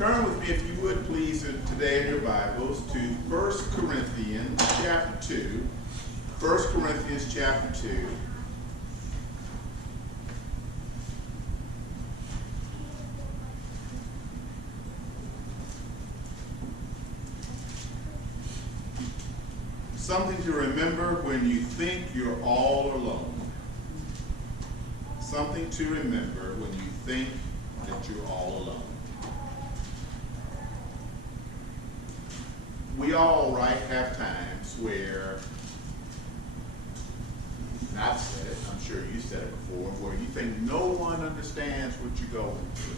Turn with me, if you would, please, today in your Bibles to 1 Corinthians chapter 2. 1 Corinthians chapter 2. Something to remember when you think you're all alone. Something to remember when you think that you're all alone. We all, right, have times where, and I've said it, I'm sure you said it before, where you think no one understands what you're going through.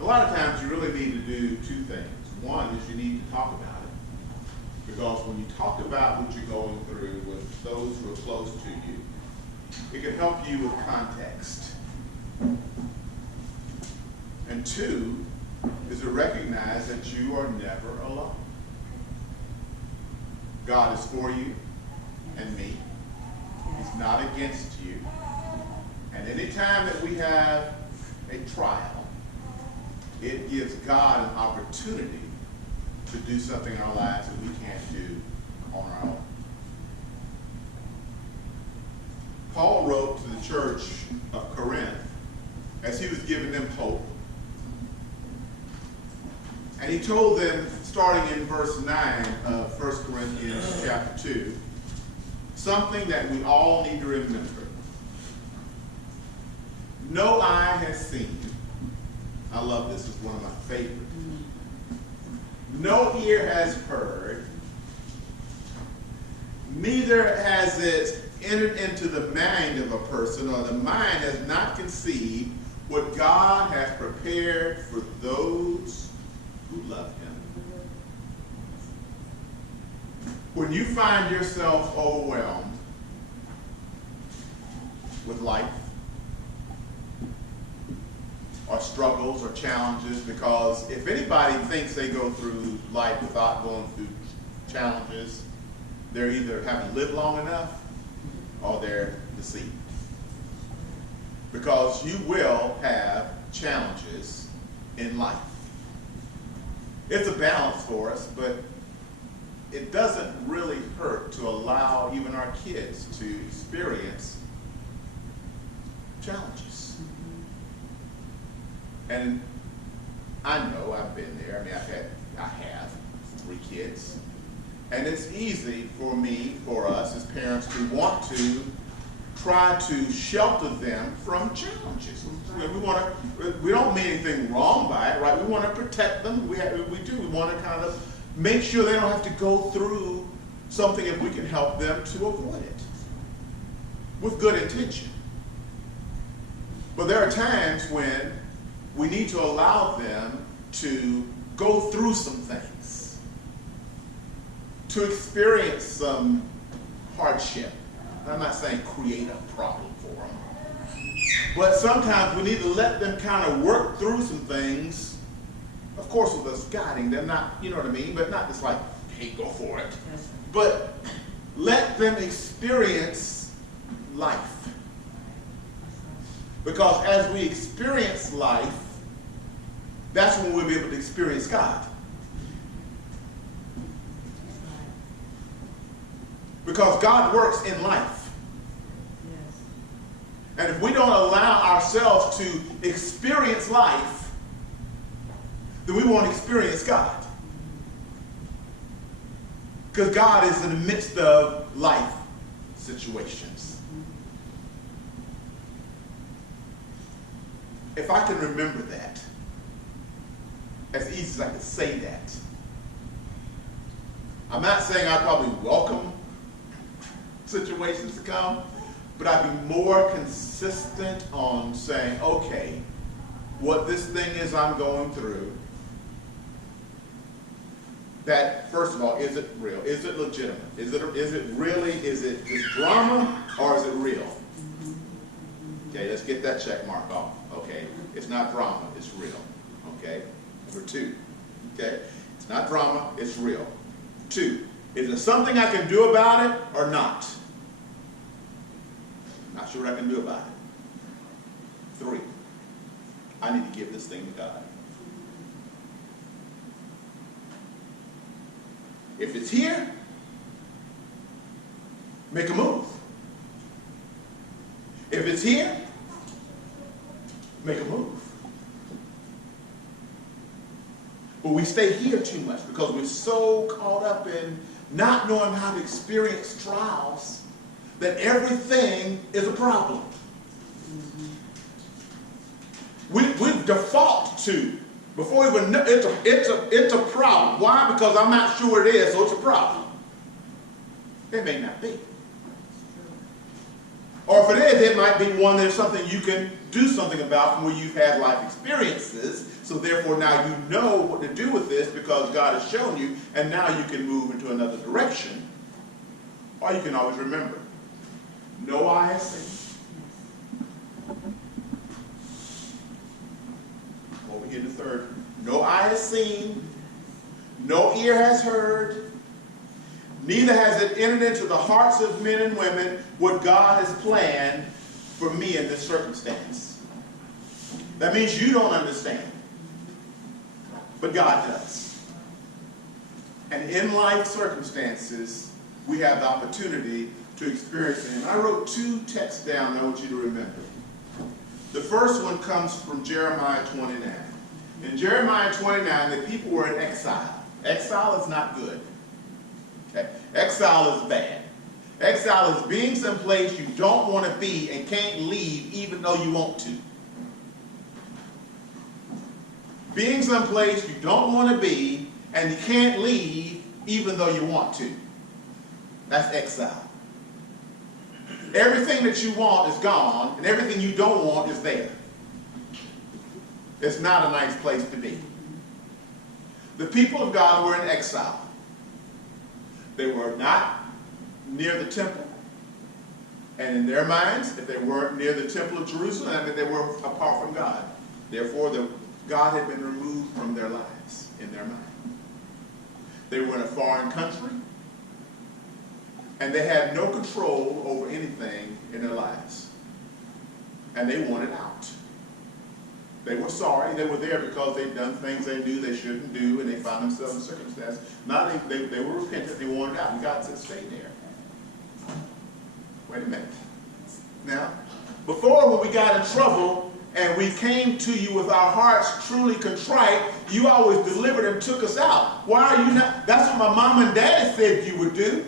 A lot of times you really need to do two things. One is you need to talk about it, because when you talk about what you're going through with those who are close to you, it can help you with context. And two is to recognize that you are never alone. God is for you and me. He's not against you. And any time that we have a trial, it gives God an opportunity to do something in our lives that we can't do on our own. Paul wrote to the church of Corinth as he was giving them hope. And he told them, starting in verse 9 of 1 Corinthians chapter 2, something that we all need to remember. No eye has seen. I love this, it's one of my favorites. No ear has heard. Neither has it entered into the mind of a person, or the mind has not conceived what God has prepared for those who love him. When you find yourself overwhelmed with life, or struggles or challenges, because if anybody thinks they go through life without going through challenges, they're either haven't lived long enough or they're deceived. Because you will have challenges in life. It's a balance for us, but it doesn't really hurt to allow even our kids to experience challenges. And I know I've been there. I mean, I have 3 kids. And it's easy for me, for us as parents, to want to try to shelter them from challenges. We don't mean anything wrong by it, right? We want to protect them. We do. We want to kind of make sure they don't have to go through something if we can help them to avoid it with good intention. But there are times when we need to allow them to go through some things, to experience some hardship. I'm not saying create a problem for them, but sometimes we need to let them kind of work through some things, of course with us guiding them, not, you know what I mean, but not just like, hey, go for it, but let them experience life. Because as we experience life, that's when we'll be able to experience God. Because God works in life. And if we don't allow ourselves to experience life, then we won't experience God. Because God is in the midst of life situations. If I can remember that, as easy as I can say that, I'm not saying I probably welcome situations to come, but I'd be more consistent on saying, okay, what this thing is I'm going through, that first of all, is it real? Is it legitimate? Is it just drama, or is it real? Okay, let's get that check mark off. Okay, it's not drama, it's real. Okay, number 2. Okay, it's not drama, it's real. 2, is it something I can do about it or not? Not sure what I can do about it. 3, I need to give this thing to God. If it's here, make a move. If it's here, make a move. But we stay here too much because we're so caught up in not knowing how to experience trials that everything is a problem. We default to, before we even know, it's a problem. Why? Because I'm not sure it is, so it's a problem. It may not be. Or if it is, it might be one that's something you can do something about from where you've had life experiences. So therefore now you know what to do with this because God has shown you, and now you can move into another direction. Or you can always remember, no eye has seen. Over here the third, no eye has seen, no ear has heard, neither has it entered into the hearts of men and women what God has planned for me in this circumstance. That means you don't understand, but God does. And in life circumstances, we have the opportunity to experience Him. I wrote 2 texts down that I want you to remember. The first one comes from Jeremiah 29. In Jeremiah 29, the people were in exile. Exile is not good. Okay. Exile is bad. Exile is being someplace you don't want to be and can't leave even though you want to. Being someplace you don't want to be and you can't leave even though you want to. That's exile. Everything that you want is gone and everything you don't want is there. It's not a nice place to be. The people of God were in exile. They were not near the temple. And in their minds, if they weren't near the temple of Jerusalem, that meant they were apart from God. Therefore, God had been removed from their lives, in their mind. They were in a foreign country, and they had no control over anything in their lives. And they wanted out. They were sorry. They were there because they'd done things they knew they shouldn't do, and they found themselves in circumstances. Now they were repentant. They wanted out, and God said, stay there. Wait a minute. Now, before when we got in trouble and we came to you with our hearts truly contrite, you always delivered and took us out. Why are you not? That's what my mom and daddy said you would do.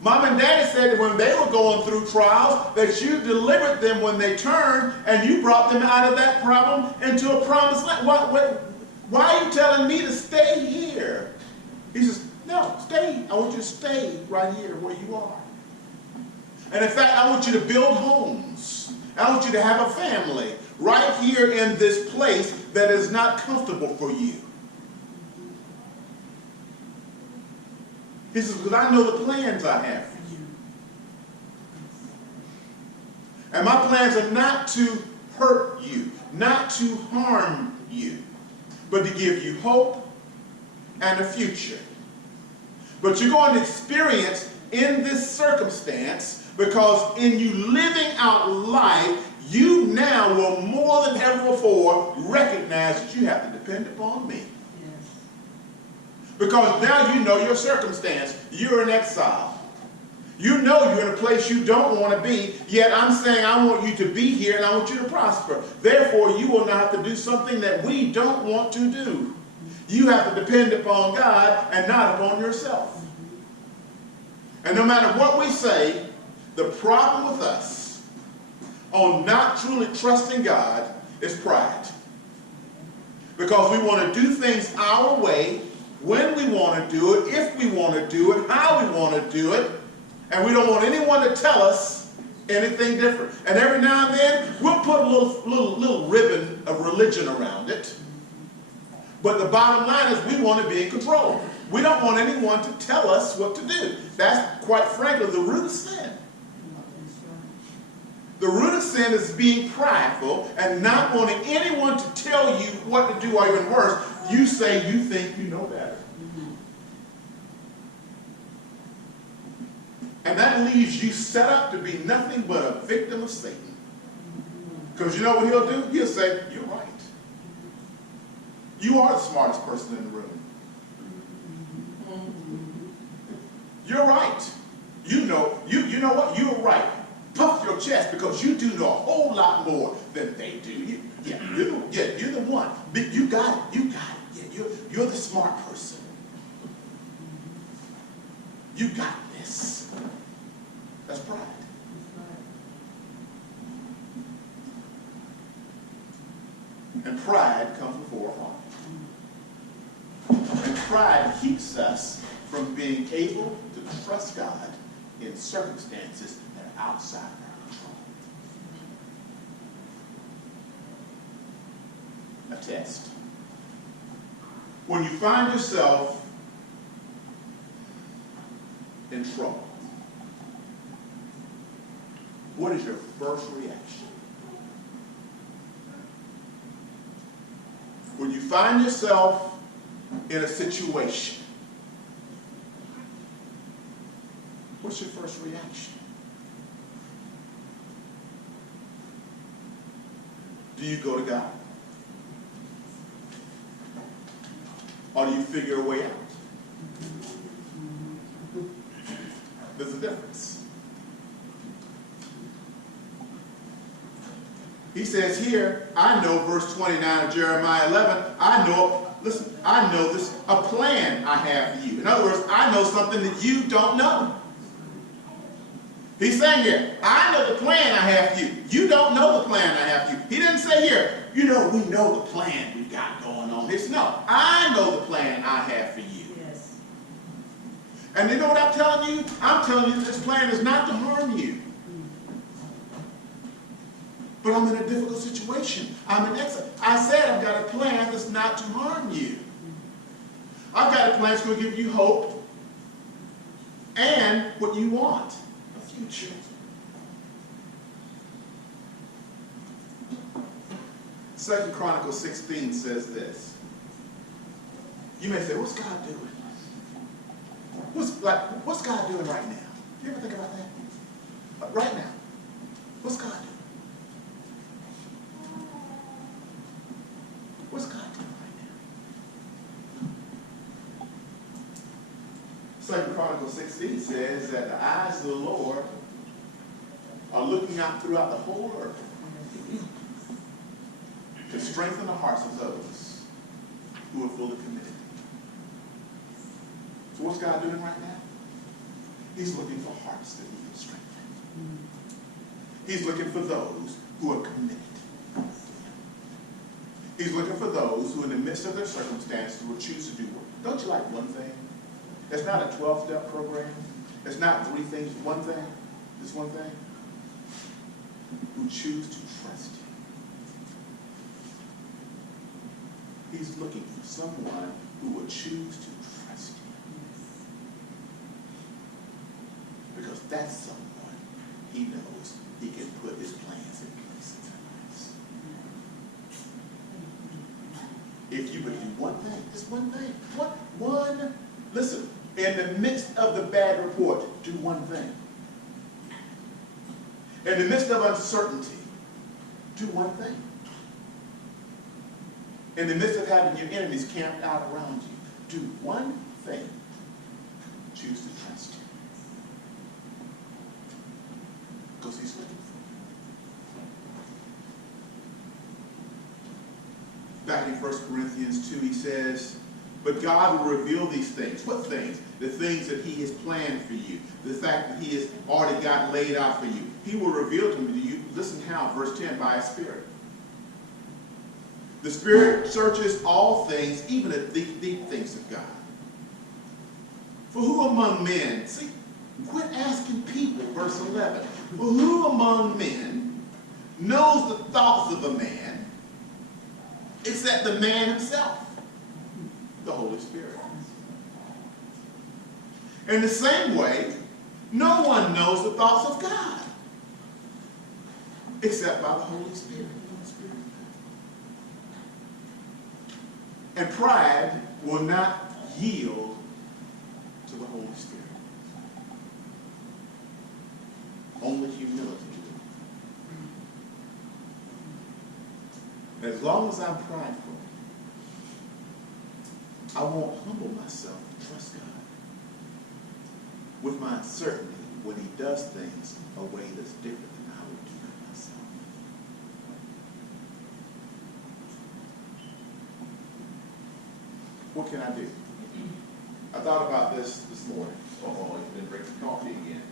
Mom and daddy said that when they were going through trials, that you delivered them when they turned, and you brought them out of that problem into a promised land. Why are you telling me to stay here? He says, no, stay. I want you to stay right here where you are. And in fact, I want you to build homes. I want you to have a family right here in this place that is not comfortable for you. He says, because I know the plans I have for you. And my plans are not to hurt you, not to harm you, but to give you hope and a future. But you're going to experience in this circumstance, because in you living out life, you now will more than ever before recognize that you have to depend upon me. Because now you know your circumstance. You're in exile. You know you're in a place you don't want to be, yet I'm saying I want you to be here and I want you to prosper. Therefore, you will not have to do something that we don't want to do. You have to depend upon God and not upon yourself. And no matter what we say, the problem with us on not truly trusting God is pride. Because we want to do things our way, when we want to do it, if we want to do it, how we want to do it, and we don't want anyone to tell us anything different. And every now and then, we'll put a little ribbon of religion around it. But the bottom line is we want to be in control. We don't want anyone to tell us what to do. That's, quite frankly, the root of sin. The root of sin is being prideful and not wanting anyone to tell you what to do, or even worse, you say you think you know better. And that leaves you set up to be nothing but a victim of Satan. Because you know what he'll do? He'll say, you're right. You are the smartest person in the room. You're right. You know what? You're right. Puff your chest because you do know a whole lot more than they do. You're the one. But you got it. You got it. Yeah, you're the smart person. You got this. That's pride. And pride comes before a fall. And pride keeps us from being able to trust God in circumstances that are outside our control. A test. When you find yourself in trouble, what is your first reaction? When you find yourself in a situation, what's your first reaction? Do you go to God? Or do you figure a way out? There's a difference. He says here, I know, verse 29 of Jeremiah 11, I know this, a plan I have for you. In other words, I know something that you don't know. He's saying here, I know the plan I have for you. You don't know the plan I have for you. He didn't say here, we know the plan we've got going on. It's no, I know the plan I have for you. Yes. And you know what I'm telling you? I'm telling you this plan is not to harm you. But I'm in a difficult situation. I'm in exile. I said I've got a plan that's not to harm you. I've got a plan that's going to give you hope and what you want, a future. Second Chronicles 16 says this. You may say, what's God doing? What's God doing right now? You ever think about that? Right now, what's God doing? What's God doing right now? Second Chronicles 16 says that the eyes of the Lord are looking out throughout the whole earth to strengthen the hearts of those who are fully committed. So what's God doing right now? He's looking for hearts that he can strengthen. He's looking for those who are committed. He's looking for those who in the midst of their circumstances will choose to do work. Don't you like one thing? It's not a 12-step program. It's not 3 things, one thing. Just one thing. Who choose to trust you. He's looking for someone who will choose to trust him. Because that's someone he knows he can put his plans in place in their lives. If you would do one thing, just one thing, listen, in the midst of the bad report, do one thing. In the midst of uncertainty, do one thing. In the midst of having your enemies camped out around you, do one thing. Choose to trust him. Because he's looking for you. Back in 1 Corinthians 2, he says, but God will reveal these things. What things? The things that he has planned for you. The fact that he has already got laid out for you. He will reveal them to you. Listen how, verse 10, by his Spirit. The Spirit searches all things, even the deep things of God. For who among men, see, quit asking people, verse 11. For who among men knows the thoughts of a man, except the man himself? The Holy Spirit. In the same way, no one knows the thoughts of God except by the Holy Spirit. And pride will not yield to the Holy Spirit. Only humility will. As long as I'm prideful, I won't humble myself and trust God. with my uncertainty when he does things a way that's different than I would do it myself. What can I do? I thought about this morning. Oh, he's been drinking coffee again.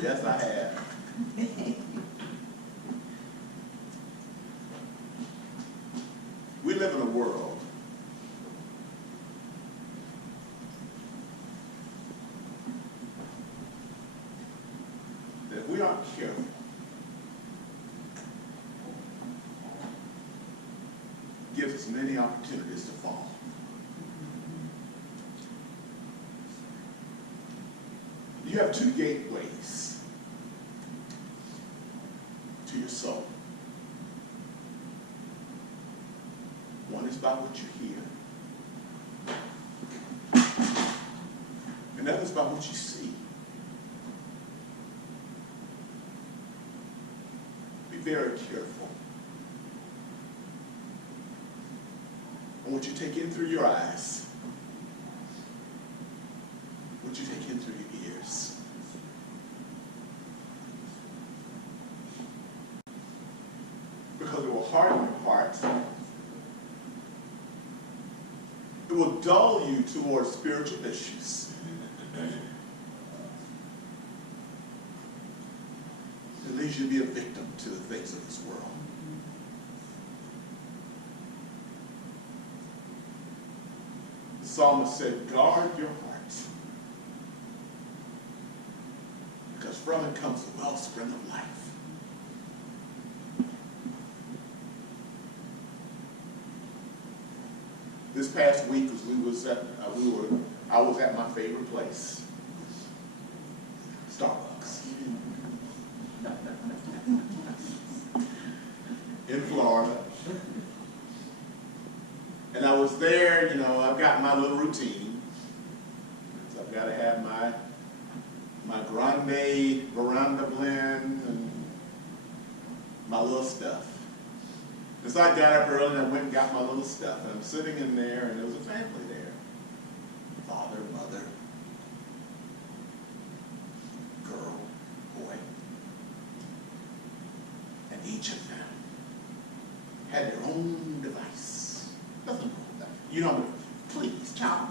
Yes, I have. We live in a world that if we aren't careful, gives us many opportunities to fall. You have two gateways to your soul. One is by what you hear, and the other is by what you see. Be very careful on what you take in through your eyes, what you take in through your ears. Because it will harden your heart. It will dull you towards spiritual issues. It leaves you to be a victim to the things of this world. The psalmist said, guard your heart, because from it comes the wellspring of life. This past week, as I was at my favorite place, Starbucks, in Florida. And I was there, I've got my little routine. So I've got to have my grande veranda blend and my little stuff. And so I got up early and I went and got my little stuff. And I'm sitting in there and there was a family there. Father, mother, girl, boy. And each of them had their own device. Nothing wrong with that. Please, child.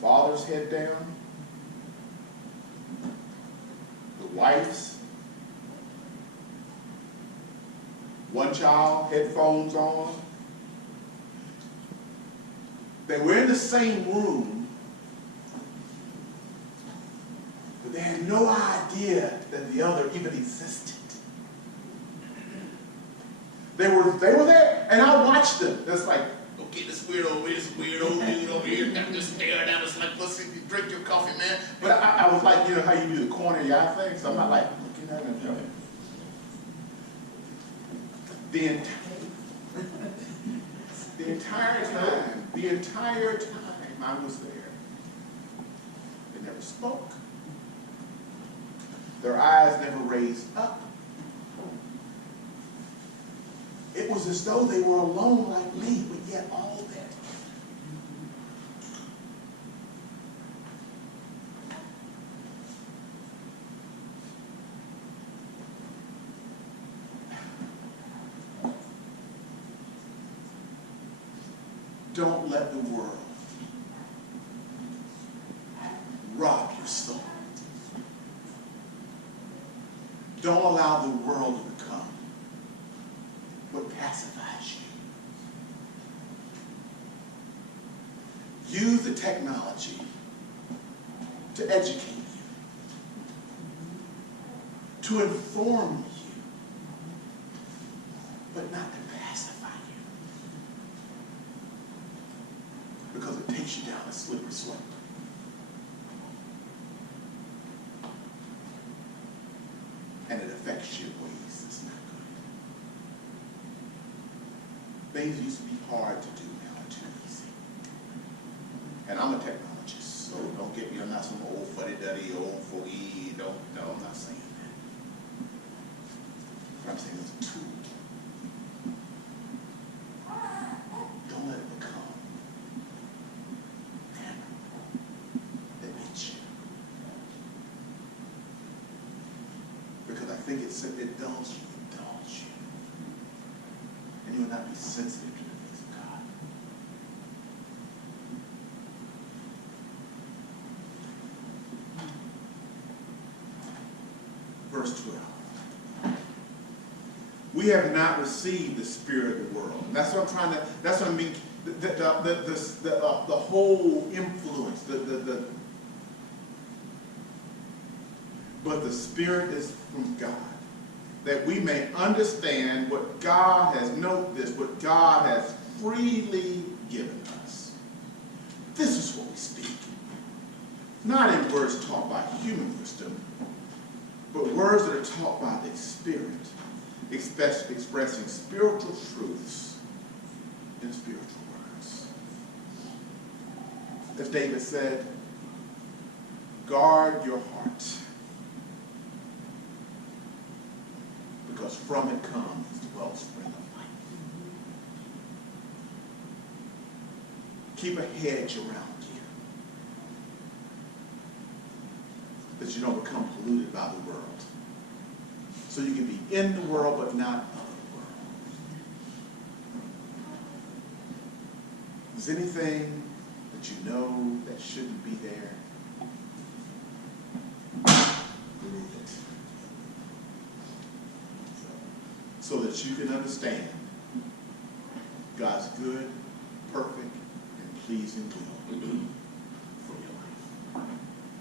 Father's head down, the wife's, one child, headphones on. They were in the same room, but they had no idea that the other even existed. They were there, and I watched them. It's like, okay, this weirdo over here, this weirdo dude over here, got this stare down. It's like, let's drink your coffee, man. But I was like, how you do the corner of your eye thing? So I'm not like looking at him. The entire time I was there, they never spoke. Their eyes never raised up. It was as though they were alone like me, but yet all that. Don't let the world rob your soul. Don't allow the world to become what pacifies you. Use the technology to educate you, to inform you, but not to pacify you, because it takes you down a slippery slope. And it affects you in ways that's not good. Things used to be hard to do, now are too easy. And I'm a technologist, so don't get me, I'm not some old fuddy-duddy, old fogey, no, I'm not saying that. But I'm saying it's a tool. Don't let it become an animal that eats you. Because I think it dulls you. And you will not be sensitive to the things of God. Verse 12. We have not received the spirit of the world. And that's what I'm trying to, that's what I mean, the whole influence, but the Spirit is from God, that we may understand what God has, note this, what God has freely given us. This is what we speak. Not in words taught by human wisdom, but words that are taught by the Spirit, expressing spiritual truths in spiritual words. As David said, guard your heart, because from it comes the wellspring of life. Keep a hedge around you, that you don't become polluted by the world. So you can be in the world, but not of the world. Is anything that you know that shouldn't be there? Remove it. So that you can understand God's good, perfect, and pleasing will.